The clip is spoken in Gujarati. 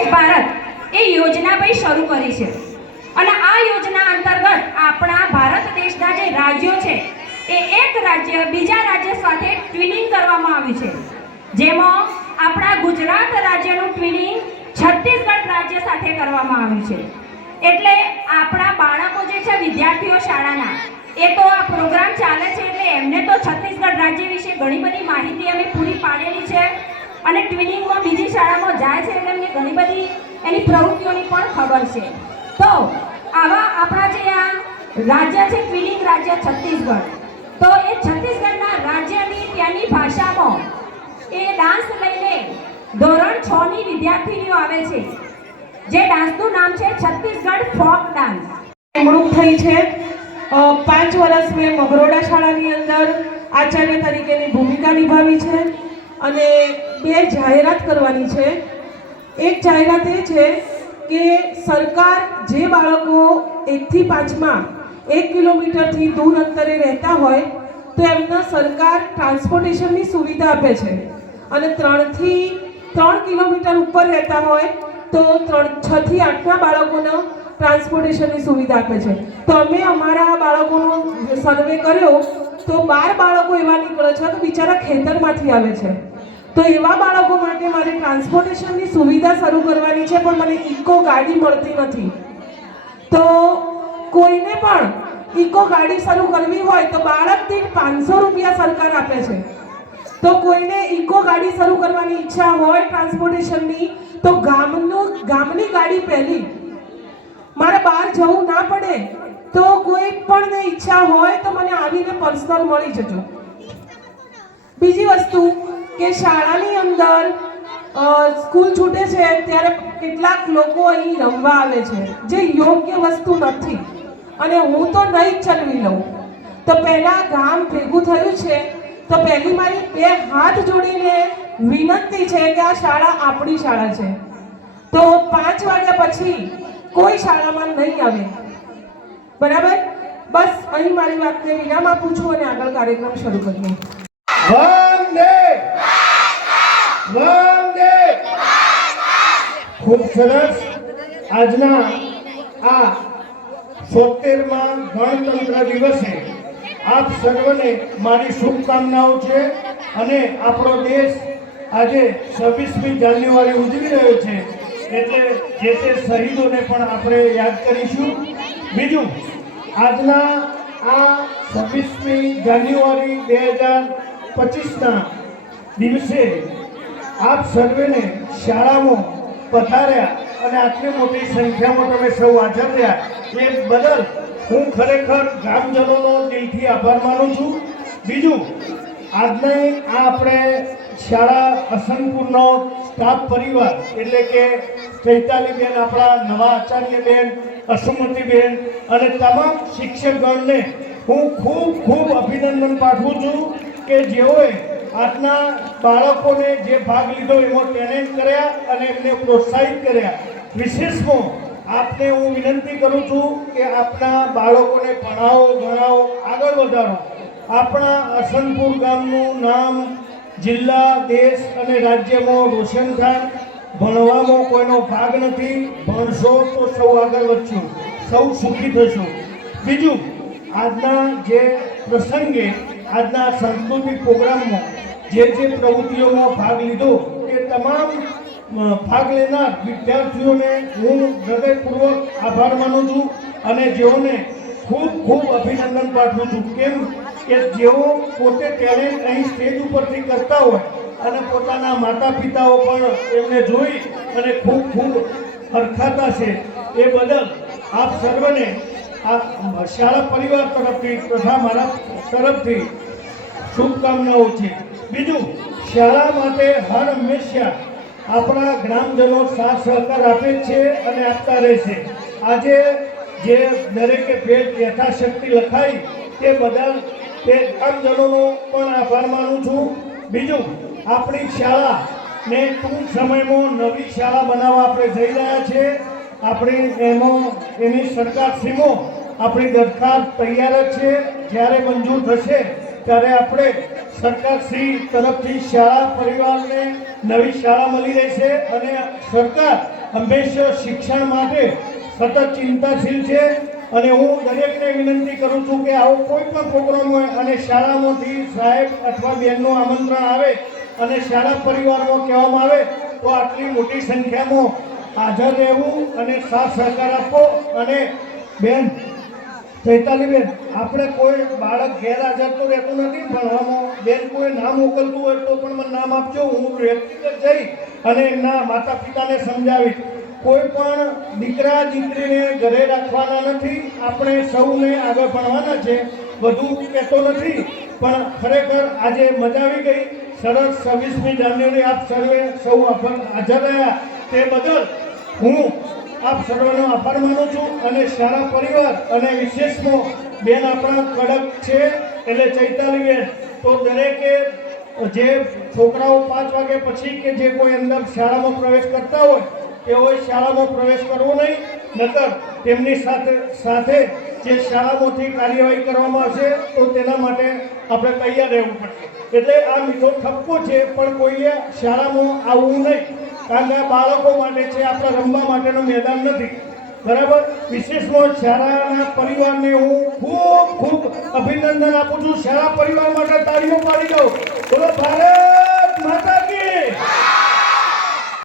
ભારત, એ યોજના ભાઈ શરૂ કરી છે. અને આ યોજના અંતર્ગત આપણા ભારત દેશના જે રાજ્યો છે, એ એક રાજ્ય, બીજા રાજ્ય સાથે ટ્વિનિંગ કરવામાં આવ્યું છે. જેમાં આપણા ગુજરાત રાજ્યનું ટ્વિનિંગ છત્તીસગઢ રાજ્ય સાથે કરવામાં આવ્યું છે. એટલે આપણા બાળકો જે છે, વિદ્યાર્થીઓ શાળાના, એ તો આ પ્રોગ્રામ ચાલે છે, એટલે એમને તો છત્તીસગઢ રાજ્ય વિશે ઘણી બધી માહિતી અમે પૂરી પાડેલી છે. અને ટ્વિનિંગમાં બીજી શાળામાં જાય છે એટલે એમને ઘણી બધી એની પ્રવૃત્તિઓની પણ ખબર છે. તો આવા આપણા જે આ રાજ્ય છે, ટ્વિનિંગ રાજ્ય છત્તીસગઢ, તો એ છત્તીસગઢના રાજ્યની ત્યાંની ભાષામાં એ ડાન્સ લઈને ધોરણ છ ની વિદ્યાર્થીનીઓ આવે છે. જે ડાન્સનું નામ છે છત્તીસગઢ ફોક ડાન્સ. નિમણૂક થઈ છે. પાંચ વર્ષ મેં મગરોડા શાળાની અંદર આચાર્ય તરીકેની ભૂમિકા નિભાવી છે. અને બે જાહેરાત કરવાની છે. એક જાહેરાત એ છે કે સરકાર જે બાળકો એકથી પાંચમાં એક કિલોમીટરથી દૂર અંતરે રહેતા હોય, તો એમને સરકાર ટ્રાન્સપોર્ટેશનની સુવિધા આપે છે. અને ત્રણથી ત્રણ કિલોમીટર ઉપર રહેતા હોય, તો ત્રણ, છથી આઠના બાળકોને ટ્રાન્સપોર્ટેશનની સુવિધા આપે છે. તો અમે અમારા બાળકોનો સર્વે કર્યો, તો બાર બાળકો એવા નીકળે છે તો બિચારા ખેતરમાંથી આવે છે. તો એવા બાળકો માટે મારે ટ્રાન્સપોર્ટેશનની સુવિધા શરૂ કરવાની છે, પણ મને ઇકો ગાડી મળતી નથી. તો કોઈને પણ ઇકો ગાડી શરૂ કરવી હોય તો બાળક દીઠ પાંચસો રૂપિયા સરકાર આપે છે. તો કોઈને ઇકો ગાડી શરૂ કરવાની ઈચ્છા હોય ટ્રાન્સપોર્ટેશનની, તો ગામનું, ગામની ગાડી પહેલી. મારે બહાર જવું ના પડે, તો કોઈ પણ ઈચ્છા હોય તો મને આવીને પર્સનલ મળી જજો. બીજી વસ્તુ કે શાળાની અંદર સ્કૂલ છૂટે છે ત્યારે કેટલાક લોકો અહીં રમવા આવે છે, જે યોગ્ય વસ્તુ નથી. અને હું તો નહીં જ ચલવી લઉં. તો પહેલા ગામ ભેગું થયું છે, તો પહેલી મારી બે હાથ જોડીને વિનંતી છે કે આ શાળા આપણી શાળા છે. તો પાંચ વાગ્યા પછી કોઈ શાળામાં નહીં આવે. બરાબર? બસ, અહીં મારી વાતને વિરામ આપું છું અને આગળ કાર્યક્રમ શરૂ કરીએ. ખૂબ સરસ આજના આ સોતેરમાં ગણતંત્ર દિવસે આપ સર્વને મારી શુભકામનાઓ છે અને આપણો દેશ આજે છવ્વીસમી જાન્યુઆરી ઉજવી રહ્યો છે. એટલે જે તે શહીદોને પણ આપણે યાદ કરીશું. બીજું, આજના આ છવ્વીસમી જાન્યુઆરી બે હજાર પચીસના દિવસે આપ સર્વેને શાળામાં પધાર્યા અને આટલી મોટી સંખ્યામાં તમે સૌ હાજર રહ્યા. એ બદલ હું ખરેખર ગ્રામજનોનો દિલથી આભાર માનું છું. બીજું, આજને આ આપણે શાળા અસનપુરનો સ્ટાફ પરિવાર એટલે કે ચૈતાલીબેન આપણા નવા આચાર્યબેન અસુમતીબેન અને તમામ શિક્ષકગણને હું ખૂબ ખૂબ અભિનંદન પાઠવું છું કે જેઓએ આજના બાળકોને જે ભાગ લીધો એમાં ટેલેન્ટ કર્યા અને એમને પ્રોત્સાહિત કર્યા. વિશેષમાં આપને હું વિનંતી કરું છું કે આપના બાળકોને ભણાવો ગણાવો આગળ વધારો. આપણા અસનપુર ગામનું નામ જિલ્લા, દેશ અને રાજ્યમાં રોશન થાય. ભણવામાં કોઈનો ભાગ નથી. ભણશો તો સૌ આગળ વધશો. સૌ સુખી થશો. બીજું, આજના જે પ્રસંગે, આજના સાંસ્કૃતિક પ્રોગ્રામમાં જે જે પ્રવૃત્તિઓમાં ભાગ લીધો એ તમામ ભાગ લેનાર વિદ્યાર્થીઓને હું હૃદયપૂર્વક આભાર માનું છું અને જેઓને ખૂબ ખૂબ અભિનંદન પાઠવું છું. કેમ કે જેઓ પોતે ટેલેન્ટ અહીં સ્ટેજ ઉપરથી કરતા હોય અને પોતાના માતા પિતાઓ પણ એમને જોઈ અને ખૂબ ખૂબ હરખાતા છે. એ બદલ આપ સર્વને આ શાળા પરિવાર તરફથી તથા મારા તરફથી શુભકામનાઓ છે. બીજું, શાળા માટે હર હંમેશા આપણા ગ્રામજનો સાથ સહકાર આપે છે અને આપતા રહેશે આજે જે દરેકે ભેટ યથાશક્તિ લખાઈ, તે બદલ તે ગ્રામજનોનો પણ આભાર માનું છું. બીજું, આપણી શાળા ને ટૂંક સમયમાં નવી શાળા બનાવવા આપણે જઈ રહ્યા છે. આપણી એની સરકાર શ્રીમો આપણી દરખાસ્ત તૈયાર જ છે. જ્યારે મંજૂર થશે ત્યારે આપણે સરકારશ્રી તરફથી શાળા પરિવારને નવી શાળા મળી રહી છે અને સરકાર હંમેશા શિક્ષણ માટે સતત ચિંતાશીલ છે. અને હું દરેકને વિનંતી કરું છું કે આવો કોઈ પણ પ્રોગ્રામ હોય અને શાળામાંથી સાહેબ અથવા બહેનનું આમંત્રણ આવે અને શાળા પરિવારમાં કહેવામાં આવે, તો આટલી મોટી સંખ્યામાં હાજર રહેવું અને સાથ સહકાર આપો અને બેન ચૈતાલીબેન, આપણે કોઈ બાળક ગેરહાજર તો રહેતું નથી ભણવામાં બેન કોઈ ના મોકલતું હોય તો પણ મને નામ આપજો, હું વ્યક્તિગત જઈ અને એમના માતા પિતાને સમજાવીશ. કોઈ પણ દીકરા દીકરીને ઘરે રાખવાના નથી, આપણે સૌને આગળ ભણવાના છે, વધુ કહેતો નથી, પણ ખરેખર આજે મજા આવી ગઈ. સરસ છવ્વીસમી જાન્યુઆરી આપ સર્વે સૌ હાજર રહ્યા. તે બદલ હું આપ સર્વનો આભાર માનું છું અને શાળા પરિવાર અને વિશેષમાં બેન આપણા કડક છે. એટલે ચૈતાલીએ તો દરેકે જે છોકરાઓ પાંચ વાગે પછી કે જે કોઈ અંદર શાળામાં પ્રવેશ કરતા હોય, તેઓએ શાળામાં પ્રવેશ કરવો નહીં. નતર તેમની સાથે સાથે જે શાળામાંથી કાર્યવાહી કરવામાં આવશે, તો તેના માટે આપણે તૈયાર રહેવું પડશે. એટલે આ મીઠો ઠપકો છે, પણ કોઈએ શાળામાં આવવું નહીં. કારણ કે આ બાળકો માટે છે, આપણા રમવા માટેનું મેદાન નથી. બરાબર? વિશેષમાં શાળાના પરિવારને હું ખૂબ ખૂબ અભિનંદન આપું છું. શાળા પરિવાર માટે તાળીઓ પાડી દઉં. બોલો ભારત